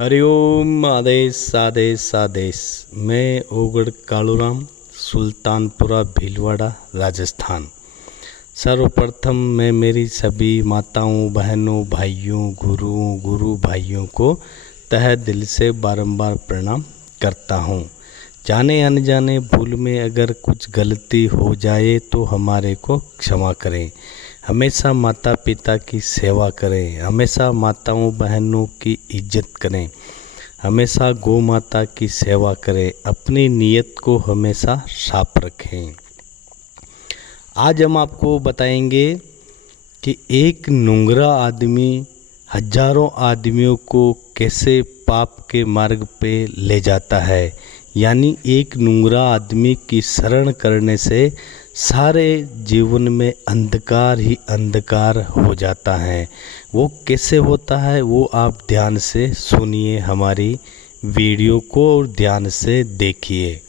हरिओम आदेश आदेश आदेश। मैं ओगड़ कालूराम, सुल्तानपुरा भीलवाड़ा, राजस्थान। सर्वप्रथम मैं मेरी सभी माताओं, बहनों, भाइयों, गुरु भाइयों को तहे दिल से बारंबार प्रणाम करता हूँ। जाने अनजाने भूल में अगर कुछ गलती हो जाए तो हमारे को क्षमा करें। हमेशा माता पिता की सेवा करें, हमेशा माताओं बहनों की इज्जत करें, हमेशा गौ माता की सेवा करें, अपनी नीयत को हमेशा साफ रखें। आज हम आपको बताएंगे कि एक नुंगरा आदमी हजारों आदमियों को कैसे पाप के मार्ग पे ले जाता है। यानी एक नुंगरा आदमी की शरण करने से सारे जीवन में अंधकार ही अंधकार हो जाता है। वो कैसे होता है वो आप ध्यान से सुनिए, हमारी वीडियो को और ध्यान से देखिए।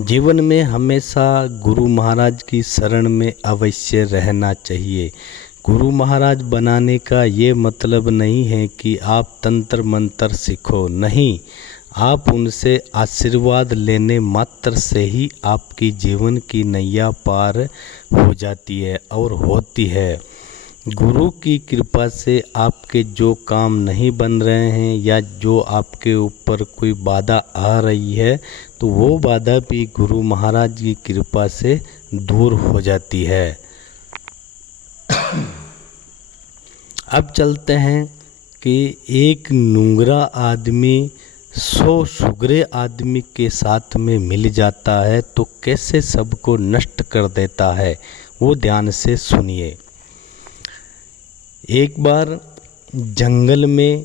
जीवन में हमेशा गुरु महाराज की शरण में अवश्य रहना चाहिए। गुरु महाराज बनाने का ये मतलब नहीं है कि आप तंत्र मंत्र सीखो, नहीं। आप उनसे आशीर्वाद लेने मात्र से ही आपकी जीवन की नैया पार हो जाती है और होती है। गुरु की कृपा से आपके जो काम नहीं बन रहे हैं या जो आपके ऊपर कोई बाधा आ रही है तो वो बाधा भी गुरु महाराज की कृपा से दूर हो जाती है। अब चलते हैं कि एक नुंगरा आदमी 100 सुगरे आदमी के साथ में मिल जाता है तो कैसे सबको नष्ट कर देता है, वो ध्यान से सुनिए। एक बार जंगल में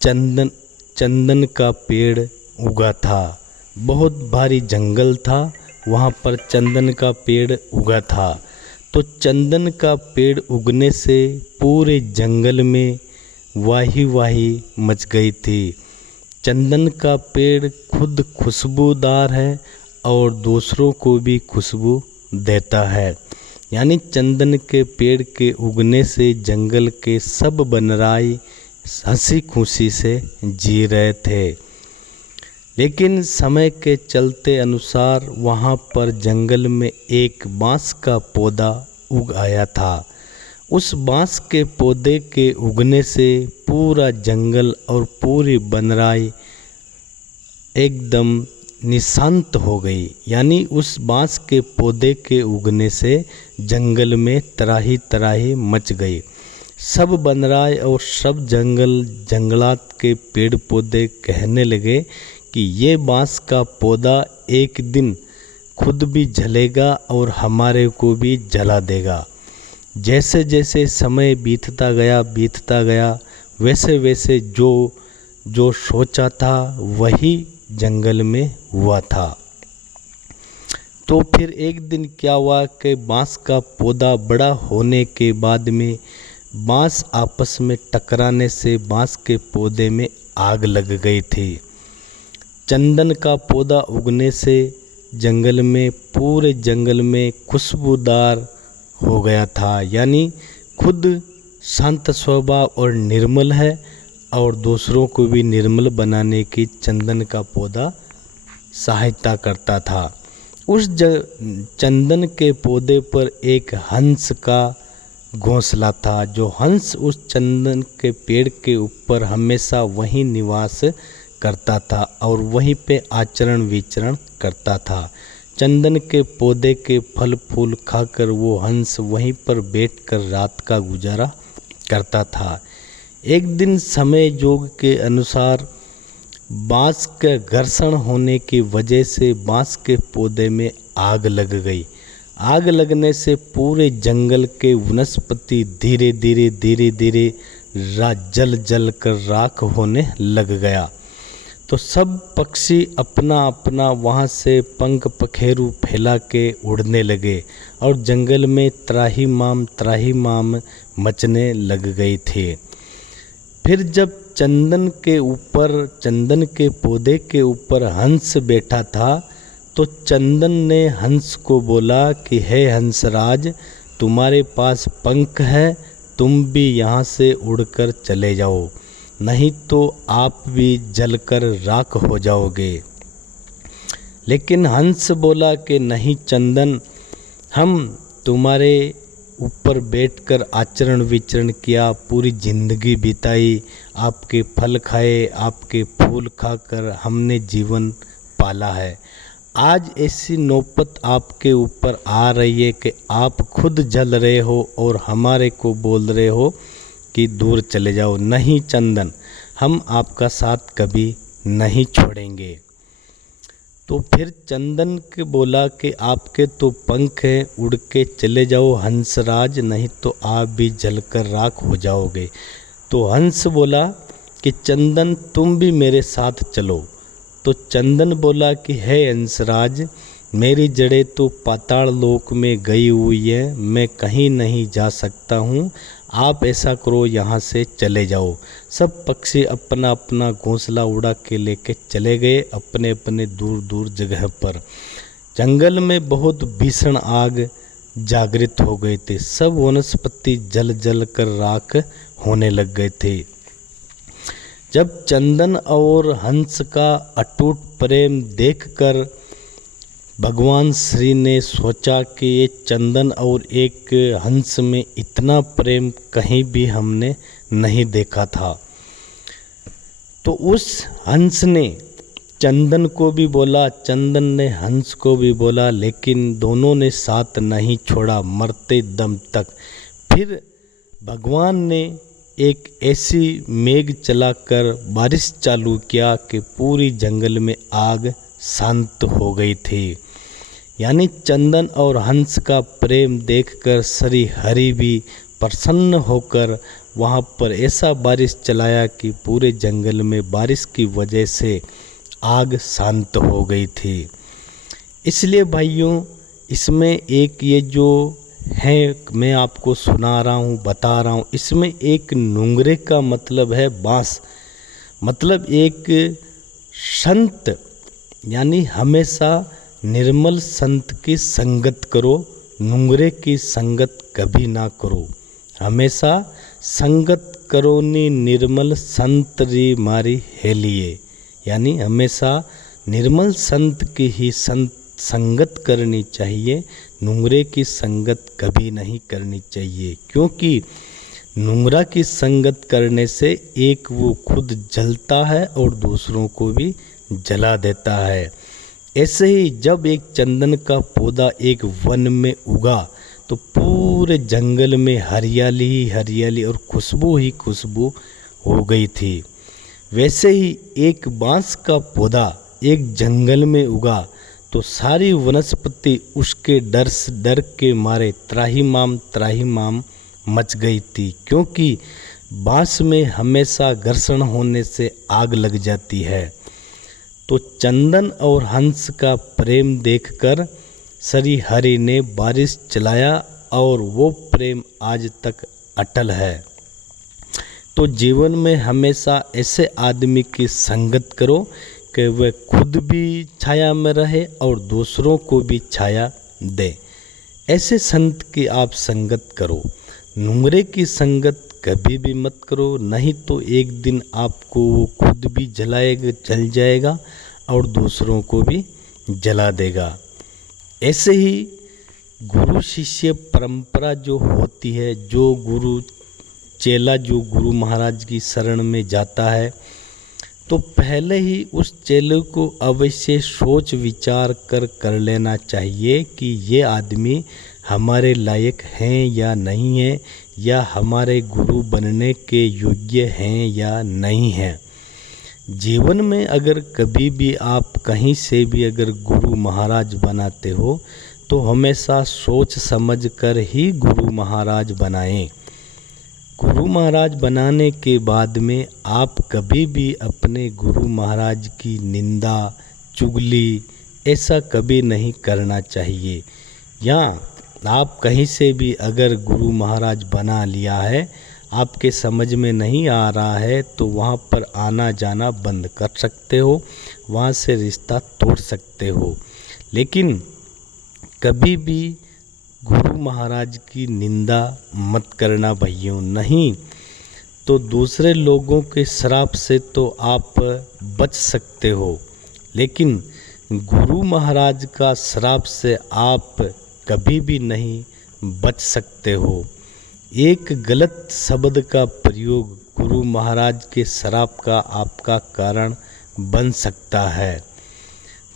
चंदन का पेड़ उगा था। बहुत भारी जंगल था, वहाँ पर चंदन का पेड़ उगा था। तो चंदन का पेड़ उगने से पूरे जंगल में वाही वाही मच गई थी। चंदन का पेड़ खुद खुशबूदार है और दूसरों को भी खुशबू देता है। यानी चंदन के पेड़ के उगने से जंगल के सब बनराई हंसी खुशी से जी रहे थे। लेकिन समय के चलते अनुसार वहाँ पर जंगल में एक बांस का पौधा उग आया था। उस बांस के पौधे के उगने से पूरा जंगल और पूरी बनराई एकदम निशांत हो गई। यानी उस बांस के पौधे के उगने से जंगल में तराही तराही मच गई। सब बनराई और सब जंगलात के पेड़ पौधे कहने लगे कि ये बांस का पौधा एक दिन खुद भी जलेगा और हमारे को भी जला देगा। जैसे जैसे समय बीतता गया वैसे वैसे जो सोचा था वही जंगल में हुआ था। तो फिर एक दिन क्या हुआ कि बांस का पौधा बड़ा होने के बाद में बांस आपस में टकराने से बांस के पौधे में आग लग गई थी। चंदन का पौधा उगने से पूरे जंगल में खुशबूदार हो गया था। यानी खुद शांत स्वभाव और निर्मल है और दूसरों को भी निर्मल बनाने की चंदन का पौधा सहायता करता था। उस चंदन के पौधे पर एक हंस का घोंसला था। जो हंस उस चंदन के पेड़ के ऊपर हमेशा वहीं निवास करता था और वहीं पे आचरण विचरण करता था। चंदन के पौधे के फल फूल खाकर वो हंस वहीं पर बैठकर रात का गुजारा करता था। एक दिन समय योग के अनुसार बांस के घर्षण होने की वजह से बांस के पौधे में आग लग गई। आग लगने से पूरे जंगल के वनस्पति धीरे धीरे जल कर राख होने लग गया। तो सब पक्षी अपना अपना वहाँ से पंख पखेरु फैला के उड़ने लगे और जंगल में त्राही माम मचने लग गई थी। फिर जब चंदन के पौधे के ऊपर हंस बैठा था तो चंदन ने हंस को बोला कि हे हंसराज, तुम्हारे पास पंख है, तुम भी यहाँ से उड़कर चले जाओ। नहीं तो आप भी जलकर राख हो जाओगे। लेकिन हंस बोला कि नहीं चंदन, हम तुम्हारे ऊपर बैठकर आचरण विचरण किया, पूरी ज़िंदगी बिताई, आपके फल खाए, आपके फूल खाकर हमने जीवन पाला है। आज ऐसी नौबत आपके ऊपर आ रही है कि आप खुद जल रहे हो और हमारे को बोल रहे हो कि दूर चले जाओ। नहीं चंदन, हम आपका साथ कभी नहीं छोड़ेंगे। तो फिर चंदन के बोला कि आपके तो पंख हैं, उड़ के चले जाओ हंसराज, नहीं तो आप भी जलकर राख हो जाओगे। तो हंस बोला कि चंदन तुम भी मेरे साथ चलो। तो चंदन बोला कि है हंसराज, मेरी जड़ें तो पाताल लोक में गई हुई है, मैं कहीं नहीं जा सकता हूँ, आप ऐसा करो यहाँ से चले जाओ। सब पक्षी अपना अपना घोंसला उड़ा के लेके चले गए अपने अपने दूर दूर जगह पर। जंगल में बहुत भीषण आग जागृत हो गए थे, सब वनस्पति जल जल कर राख होने लग गए थे। जब चंदन और हंस का अटूट प्रेम देखकर भगवान श्री ने सोचा कि ये चंदन और एक हंस में इतना प्रेम कहीं भी हमने नहीं देखा था। तो उस हंस ने चंदन को भी बोला, चंदन ने हंस को भी बोला, लेकिन दोनों ने साथ नहीं छोड़ा मरते दम तक। फिर भगवान ने एक ऐसी मेघ चलाकर बारिश चालू किया कि पूरी जंगल में आग शांत हो गई थी। यानी चंदन और हंस का प्रेम देखकर श्री हरि भी प्रसन्न होकर वहाँ पर ऐसा बारिश चलाया कि पूरे जंगल में बारिश की वजह से आग शांत हो गई थी। इसलिए भाइयों, इसमें एक ये जो है मैं आपको सुना रहा हूँ, बता रहा हूँ, इसमें एक नुंगरे का मतलब है बांस। मतलब एक संत, यानी हमेशा निर्मल संत की संगत करो, नुंगरे की संगत कभी ना करो। हमेशा संगत करो नी निर्मल संत री मारी हेलिए, यानी हमेशा निर्मल संत की ही संगत करनी चाहिए, नुंगरे की संगत कभी नहीं करनी चाहिए। क्योंकि नुंगरा की संगत करने से एक वो खुद जलता है और दूसरों को भी जला देता है। ऐसे ही जब एक चंदन का पौधा एक वन में उगा तो पूरे जंगल में हरियाली ही हरियाली और खुशबू ही खुशबू हो गई थी। वैसे ही एक बांस का पौधा एक जंगल में उगा तो सारी वनस्पति उसके डर के मारे त्राहिमाम मच गई थी। क्योंकि बांस में हमेशा घर्षण होने से आग लग जाती है। तो चंदन और हंस का प्रेम देखकर श्री हरि ने बारिश चलाया और वो प्रेम आज तक अटल है। तो जीवन में हमेशा ऐसे आदमी की संगत करो कि वह खुद भी छाया में रहे और दूसरों को भी छाया दे। ऐसे संत की आप संगत करो। नुंगरे की संगत कभी भी मत करो, नहीं तो एक दिन आपको वो खुद भी जल जाएगा और दूसरों को भी जला देगा। ऐसे ही गुरु शिष्य परंपरा जो होती है, जो गुरु चेला जो गुरु महाराज की शरण में जाता है तो पहले ही उस चेले को अवश्य सोच विचार कर लेना चाहिए कि ये आदमी हमारे लायक हैं या नहीं है, या हमारे गुरु बनने के योग्य हैं या नहीं हैं। जीवन में अगर कभी भी आप कहीं से भी अगर गुरु महाराज बनाते हो तो हमेशा सोच समझ कर ही गुरु महाराज बनाएं। गुरु महाराज बनाने के बाद में आप कभी भी अपने गुरु महाराज की निंदा चुगली ऐसा कभी नहीं करना चाहिए। या आप कहीं से भी अगर गुरु महाराज बना लिया है, आपके समझ में नहीं आ रहा है तो वहाँ पर आना जाना बंद कर सकते हो, वहाँ से रिश्ता तोड़ सकते हो। लेकिन कभी भी गुरु महाराज की निंदा मत करना भाइयों। नहीं तो दूसरे लोगों के श्राप से तो आप बच सकते हो, लेकिन गुरु महाराज का श्राप से आप कभी भी नहीं बच सकते हो। एक गलत शब्द का प्रयोग गुरु महाराज के श्राप का आपका कारण बन सकता है।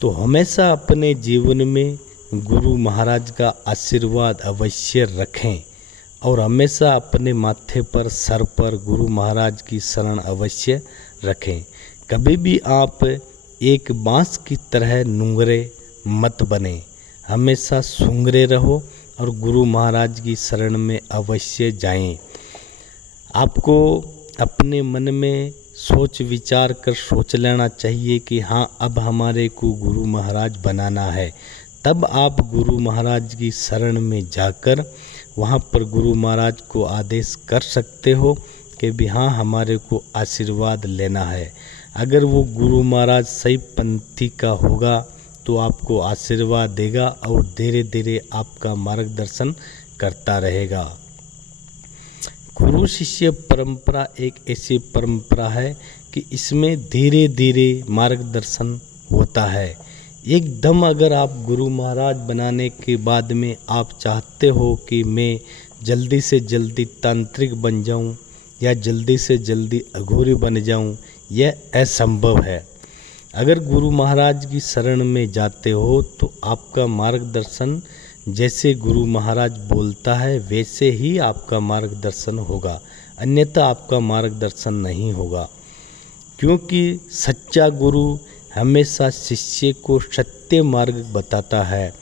तो हमेशा अपने जीवन में गुरु महाराज का आशीर्वाद अवश्य रखें और हमेशा अपने माथे पर, सर पर गुरु महाराज की शरण अवश्य रखें। कभी भी आप एक बांस की तरह नुंगरे मत बने, हमेशा सूंघरे रहो और गुरु महाराज की शरण में अवश्य जाएं। आपको अपने मन में सोच विचार कर सोच लेना चाहिए कि हाँ, अब हमारे को गुरु महाराज बनाना है। तब आप गुरु महाराज की शरण में जाकर वहाँ पर गुरु महाराज को आदेश कर सकते हो कि भी हाँ, हमारे को आशीर्वाद लेना है। अगर वो गुरु महाराज सही पंथी का होगा तो आपको आशीर्वाद देगा और धीरे धीरे आपका मार्गदर्शन करता रहेगा। गुरु शिष्य परंपरा एक ऐसी परंपरा है कि इसमें धीरे धीरे मार्गदर्शन होता है। एकदम अगर आप गुरु महाराज बनाने के बाद में आप चाहते हो कि मैं जल्दी से जल्दी तांत्रिक बन जाऊं या जल्दी से जल्दी अघोरी बन जाऊं, यह असंभव है। अगर गुरु महाराज की शरण में जाते हो तो आपका मार्गदर्शन जैसे गुरु महाराज बोलता है वैसे ही आपका मार्गदर्शन होगा, अन्यथा आपका मार्गदर्शन नहीं होगा। क्योंकि सच्चा गुरु हमेशा शिष्य को सत्य मार्ग बताता है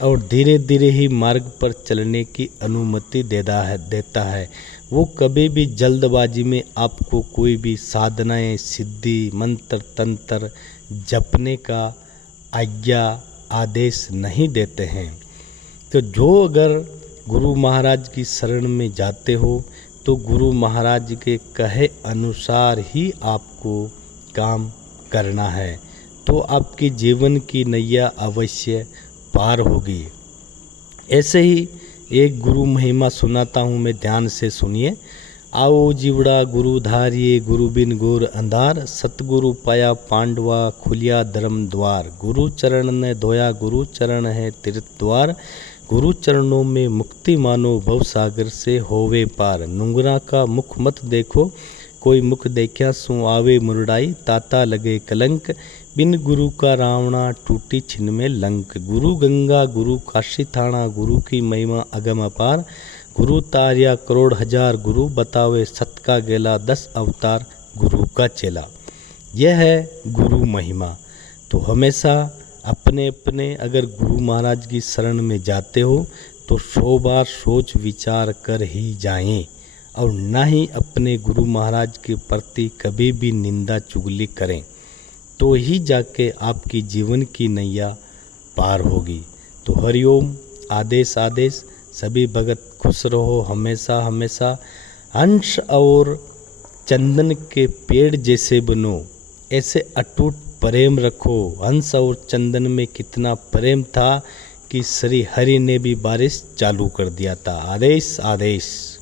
और धीरे धीरे ही मार्ग पर चलने की अनुमति देता है। वो कभी भी जल्दबाजी में आपको कोई भी साधनाएं, सिद्धि, मंत्र, तंत्र जपने का आज्ञा, आदेश नहीं देते हैं। तो जो अगर गुरु महाराज की शरण में जाते हो तो गुरु महाराज के कहे अनुसार ही आपको काम करना है, तो आपके जीवन की नैया अवश्य पार होगी। ऐसे ही एक गुरु महिमा सुनाता हूँ मैं, ध्यान से सुनिए। आओ जीवड़ा गुरु धारिये, गुरु बिन घोर अंधार, सतगुरु पाया पांडवा, खुलिया धर्म द्वार। गुरु चरण ने धोया, गुरु चरण है तीर्थ द्वार, गुरु चरणों में मुक्ति मानो, भव सागर से होवे पार। नुंगरा का मुख मत देखो, कोई मुख देखा सो आवे मुरड़ाई, ताता लगे कलंक, बिन गुरु का रावणा टूटी छिन में लंक। गुरु गंगा गुरु काशी थाना, गुरु की महिमा अगम अपार, गुरु तारिया करोड़ हजार, गुरु बतावे सत का गेला 10 अवतार, गुरु का चेला। यह है गुरु महिमा। तो हमेशा अपने अपने अगर गुरु महाराज की शरण में जाते हो तो 100 बार सोच विचार कर ही जाएं और ना ही अपने गुरु महाराज के प्रति कभी भी निंदा चुगली करें, तो ही जाके आपकी जीवन की नैया पार होगी। तो हरिओम, आदेश आदेश। सभी भगत खुश रहो हमेशा हमेशा। हंस और चंदन के पेड़ जैसे बनो, ऐसे अटूट प्रेम रखो। हंस और चंदन में कितना प्रेम था कि श्री हरि ने भी बारिश चालू कर दिया था। आदेश आदेश।